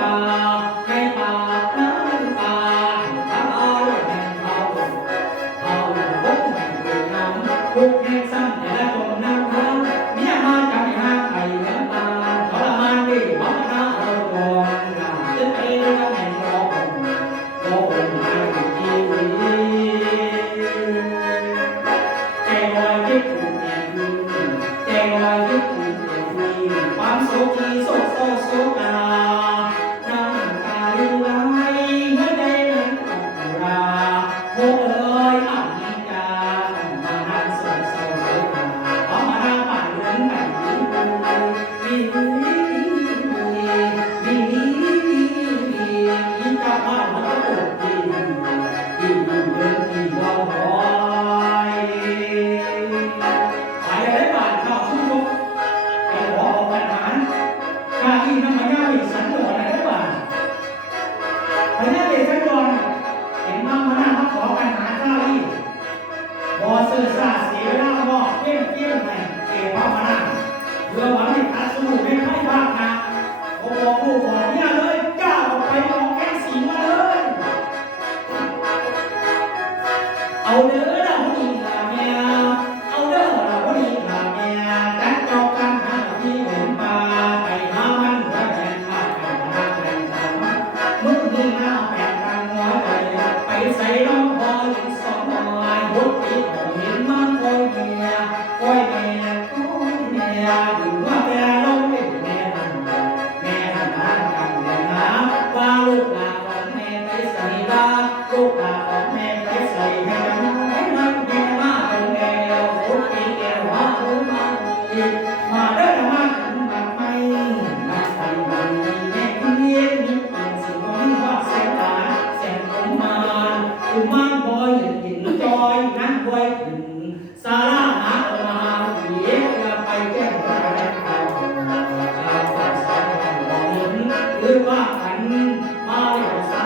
ป่าในป่านั้นป่าเขาแห่งเขาพบแห่งเกิดน้ำทุกแห่งซ้ำแต่ละจมน้ำค้างเมียมาจากในห้างไก่เหลืองตาทรมานดีเพราะหน้าเราก่อนจะไปเรื่องแห่งรอผมหายทีใจลอยคิดถูกแห่งคืนใจลอยคิดถูกแห่งคืนความโศกที่โศกเศร้าโศกาน้ำตาลิไหลเมื่อใดนั้นก็ราโอ้เอ๋ยอับนิจามานั่งโศกเศร้าโศกาเพราะมานั่งป่านเรื่องไหนวิจะพามาตกดินดินเดินที่ว่าหอยไปได้บ้านข้าวชุบไปขอปัญหาข้าที่ทำมาย่าอีสันดอนอะไรได้บ้างพญาเดชสันดอนเห็นมาหน้ามาขอปัญหาข้าที่บอเสือสาเสียเวลาบอกเกี้ยงให้เกี่ยวกับมาหน้าเพื่อหวังให้ตัดสู้ไม่ให้บ้างนะบอกลูกบอกเนี่ยเลยก้าวออกไปมองแค่สีมาเลยเอาเด้อเราผู้ดีหาแม่เอาเด้อเราผู้ดีหาแม่จัดจอกกันหาที่เห็นป่าไปหามันหัวแดงมาไปหาแดงตามมึงนี่หน้าแปลกตามหัวใจไปใส่น้องพอหนึ่งสองหน่อยบุตรที่เห็นมันคอยเมียคอยแม่คอยแม่อยู่ว่าแต่เราเป็นแม่นั่นแม่ทำงานกันแม่หาว่าลูกหลานของแม่ไปใส่ลาลูกหลานของแม่ไปใส่ให้กันให้มันแม่มาเป็นแก้วพุทธิแก้วว่าหรือมาอีกมาเด้อมาถึงบัดไม่มาใส่บัดนี้แม่เลี้ยงมีเป็นสิ่งของว่าเสียตาเสียงของมันกุมารบอยหินจอยนั้นบอยขึ้นสาราหาออกมาเหี้ยไปแจ้งพระแดงเขาหรือว่ากันมาเรียกสา